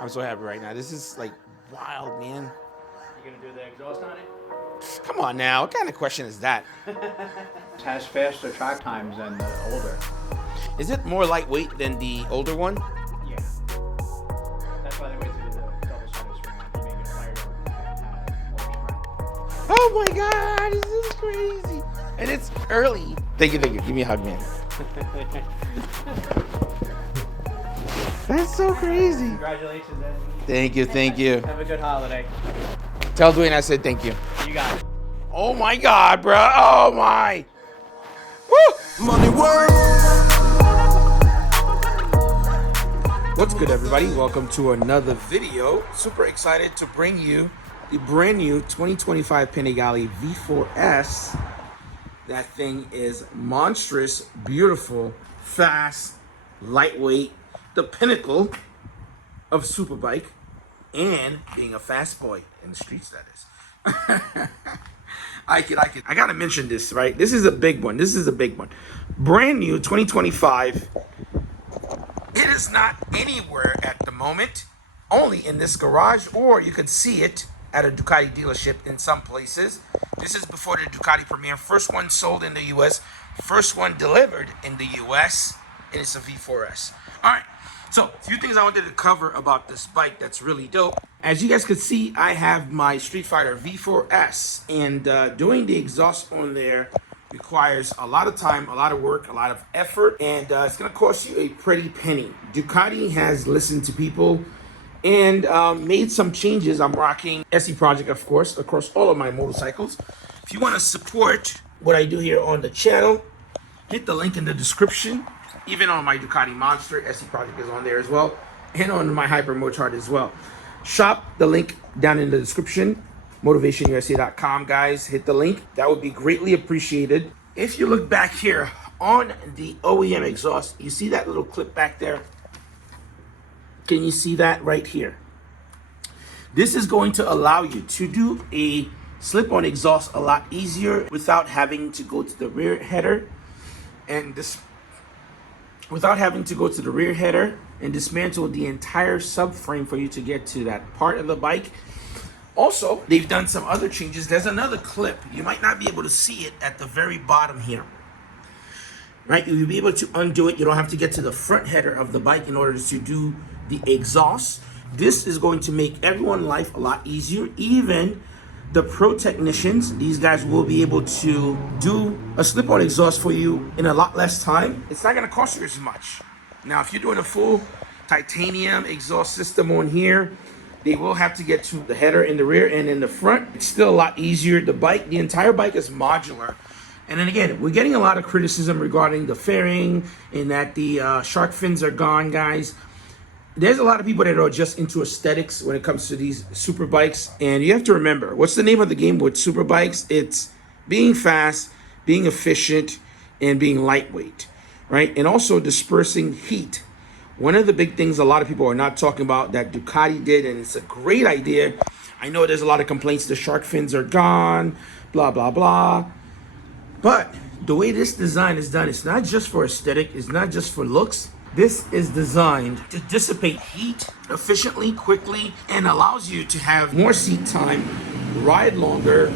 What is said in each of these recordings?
I'm so happy right now. This is like wild, man. You gonna do the exhaust on it? Come on now. What kind of question is that? It has faster track times than the older. Is it more lightweight than the older one? Yeah. That's why they went to the double-sided spring to make it lighter and have more strength. Oh my god, this is crazy. And it's early. Thank you, thank you. Give me a hug, man. That's so crazy. Congratulations, Eddie. Thank you, thank you. Have a good holiday. Tell Dwayne I said thank you. You got it. Oh my god, bro. Oh my. Woo! Money work. What's good, everybody? Welcome to another video. Super excited to bring you the brand new 2025 Panigale V4S. That thing is monstrous, beautiful, fast, lightweight, the pinnacle of superbike, and being a fast boy in the streets, that is. I gotta mention this, right? This is a big one. This is a big one. Brand new 2025. It is not anywhere at the moment, only in this garage, or you could see it at a Ducati dealership in some places. This is before the Ducati premiere. First one sold in the US, first one delivered in the US, and it's a V4S. All right, so a few things I wanted to cover about this bike that's really dope. As you guys could see, I have my Street Fighter V4S, and doing the exhaust on there requires a lot of time, a lot of work, a lot of effort, and it's going to cost you a pretty penny. Ducati has listened to people and made some changes. I'm rocking SE Project, of course, across all of my motorcycles. If you want to support what I do here on the channel, hit the link in the description. Even on my Ducati Monster, SE Project is on there as well, and on my Hyper Motard as well. Shop the link down in the description. MotivationUSA.com, guys. Hit the link. That would be greatly appreciated. If you look back here on the OEM exhaust, you see that little clip back there? Can you see that right here? This is going to allow you to do a slip-on exhaust a lot easier without having to go to the rear header and dismantle the entire subframe for you to get to that part of the bike. Also, they've done some other changes. There's another clip. You might not be able to see it at the very bottom here. Right? You'll be able to undo it. You don't have to get to the front header of the bike in order to do the exhaust. This is going to make everyone's life a lot easier. Even the pro technicians, these guys will be able to do a slip-on exhaust for you in a lot less time. It's not going to cost you as much. Now, if you're doing a full titanium exhaust system on here, they will have to get to the header in the rear and in the front. It's still a lot easier. The entire bike is modular. And then again, we're getting a lot of criticism regarding the fairing and that the shark fins are gone, guys. There's a lot of people that are just into aesthetics when it comes to these super bikes. And you have to remember, what's the name of the game with super bikes? It's being fast, being efficient, and being lightweight, right? And also dispersing heat. One of the big things a lot of people are not talking about that Ducati did, and it's a great idea. I know there's a lot of complaints, the shark fins are gone, blah, blah, blah. But the way this design is done, it's not just for aesthetic, it's not just for looks. This is designed to dissipate heat efficiently, quickly, and allows you to have more seat time, ride longer.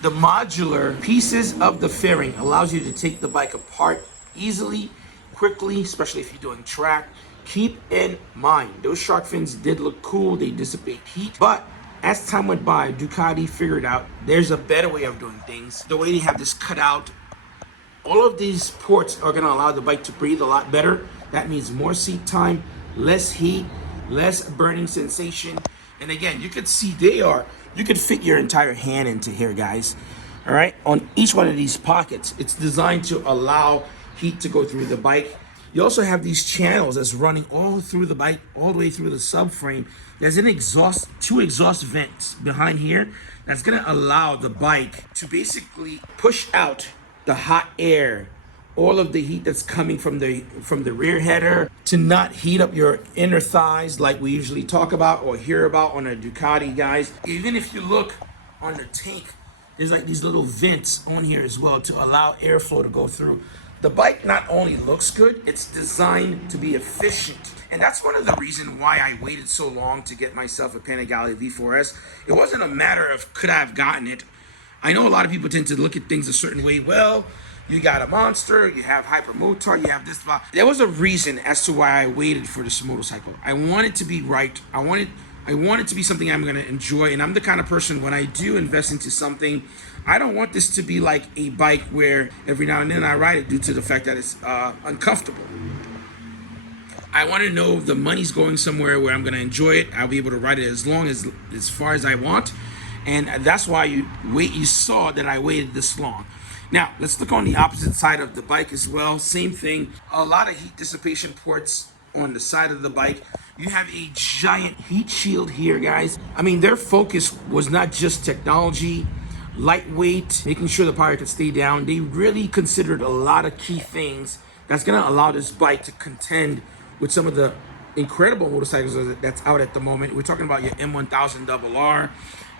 The modular pieces of the fairing allows you to take the bike apart easily, quickly, especially if you're doing track. Keep in mind, those shark fins did look cool, they dissipate heat, but as time went by, Ducati figured out there's a better way of doing things. The way they have this cut out, all of these ports are gonna allow the bike to breathe a lot better. That means more seat time, less heat, less burning sensation. And again, you could see you could fit your entire hand into here, guys. All right, on each one of these pockets, it's designed to allow heat to go through the bike. You also have these channels that's running all through the bike, all the way through the subframe. There's two exhaust vents behind here that's gonna allow the bike to basically push out the hot air, all of the heat that's coming from the rear header, to not heat up your inner thighs like we usually talk about or hear about on a Ducati, guys. Even if you look on the tank, there's like these little vents on here as well to allow airflow to go through. The bike not only looks good, it's designed to be efficient. And that's one of the reasons why I waited so long to get myself a Panigale V4S. It wasn't a matter of could I have gotten it. I know a lot of people tend to look at things a certain way. Well, you got a Monster, you have Hypermotor, you have this, blah. There was a reason as to why I waited for this motorcycle. I want it to be right. I want it to be something I'm going to enjoy. And I'm the kind of person, when I do invest into something, I don't want this to be like a bike where every now and then I ride it due to the fact that it's uncomfortable. I want to know the money's going somewhere where I'm going to enjoy it. I'll be able to ride it as far as I want. And that's why you saw that I waited this long. Now, let's look on the opposite side of the bike as well. Same thing. A lot of heat dissipation ports on the side of the bike. You have a giant heat shield here, guys. I mean, their focus was not just technology, lightweight, making sure the power could stay down. They really considered a lot of key things that's going to allow this bike to contend with some of the incredible motorcycles that's out at the moment. We're talking about your M1000RR.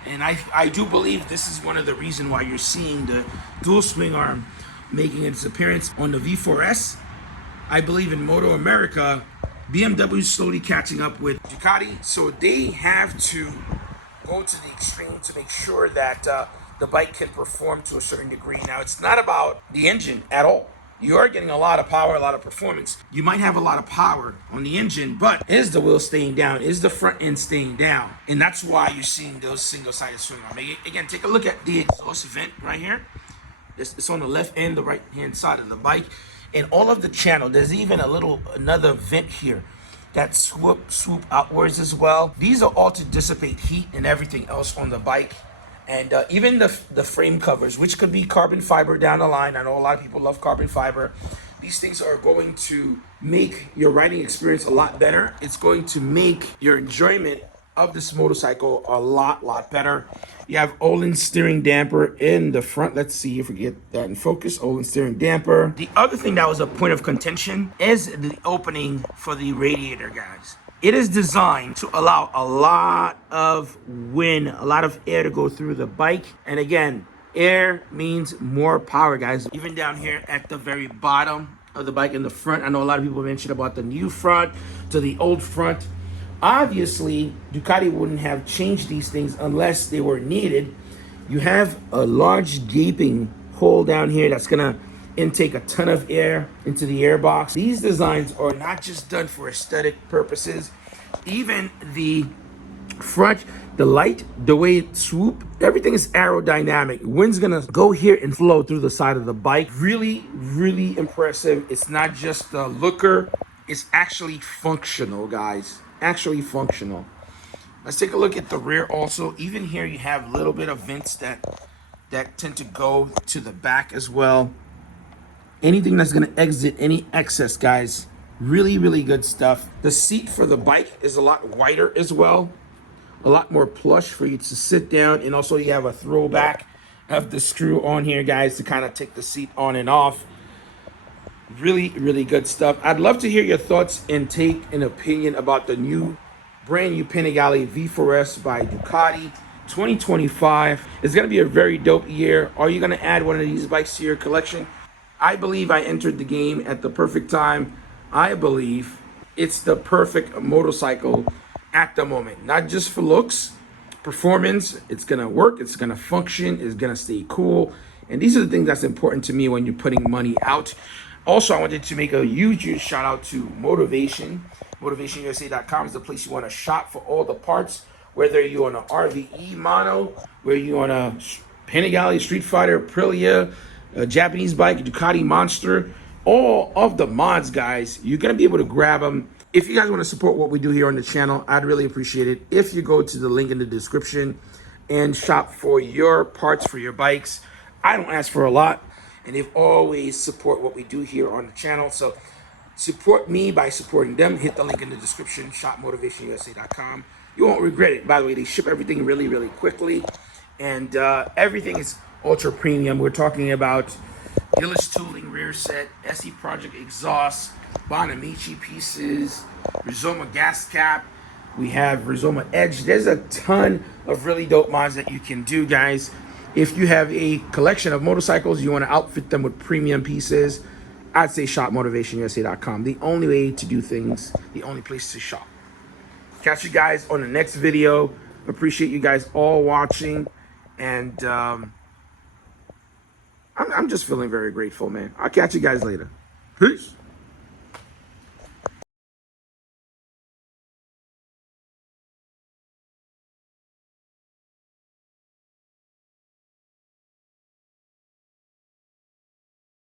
And I do believe this is one of the reasons why you're seeing the dual swing arm making its appearance on the V4S. I believe in Moto America, BMW is slowly catching up with Ducati, so they have to go to the extreme to make sure that the bike can perform to a certain degree. Now, it's not about the engine at all. You are getting a lot of power, a lot of performance. You might have a lot of power on the engine, but is the wheel staying down? Is the front end staying down? And that's why you're seeing those single-sided swing arms. Again, take a look at the exhaust vent right here. It's on the left and the right-hand side of the bike. And all of the channel, there's even another vent here that swoop outwards as well. These are all to dissipate heat and everything else on the bike. And even the frame covers, which could be carbon fiber down the line. I know a lot of people love carbon fiber. These things are going to make your riding experience a lot better. It's going to make your enjoyment of this motorcycle a lot better. You have Öhlins steering damper in the front. Let's see if we get that in focus. Öhlins steering damper. The other thing that was a point of contention is the opening for the radiator, guys. It is designed to allow a lot of wind, a lot of air to go through the bike. And again, air means more power, guys. Even down here at the very bottom of the bike in the front, I know a lot of people mentioned about the new front to the old front. Obviously, Ducati wouldn't have changed these things unless they were needed. You have a large gaping hole down here that's gonna intake a ton of air into the airbox. These designs are not just done for aesthetic purposes. Even the front, the light, the way it swoop, everything is aerodynamic. Wind's gonna go here and flow through the side of the bike. Really impressive. It's not just a looker, it's actually functional, guys. Actually functional. Let's take a look at the rear also. Even here you have a little bit of vents that tend to go to the back as well. Anything that's going to exit any excess, guys. Really good stuff. The seat for the bike is a lot wider as well. A lot more plush for you to sit down. And also you have a throwback of the screw on here, guys, to kind of take the seat on and off. Really good stuff. I'd love to hear your thoughts and take an opinion about the brand new Panigale V4S by Ducati. 2025 is going to be a very dope year. Are you going to add one of these bikes to your collection? I believe I entered the game at the perfect time. I believe it's the perfect motorcycle at the moment. Not just for looks, performance. It's going to work. It's going to function. It's going to stay cool. And these are the things that's important to me when you're putting money out. Also, I wanted to make a huge shout out to Motivation. MotivationUSA.com is the place you want to shop for all the parts. Whether you're on an RVE mono, whether you're on a Panigale, Street Fighter, Aprilia, a Japanese bike, Ducati Monster, all of the mods, guys, you're going to be able to grab them. If you guys want to support what we do here on the channel, I'd really appreciate it if you go to the link in the description and shop for your parts for your bikes. I don't ask for a lot, and they've always support what we do here on the channel. So support me by supporting them. Hit the link in the description, shopmotivationusa.com. You won't regret it. By the way, they ship everything really quickly, and everything is ultra premium. We're talking about Gillis tooling rear set, SE Project exhaust, Bonamici pieces, Rizoma gas cap. We have Rizoma Edge. There's a ton of really dope mods that you can do, guys. If you have a collection of motorcycles, you want to outfit them with premium pieces, I'd say shop motivationusa.com. The only way to do things, the only place to shop. Catch you guys on the next video. Appreciate you guys all watching. And I'm just feeling very grateful, man. I'll catch you guys later. Peace.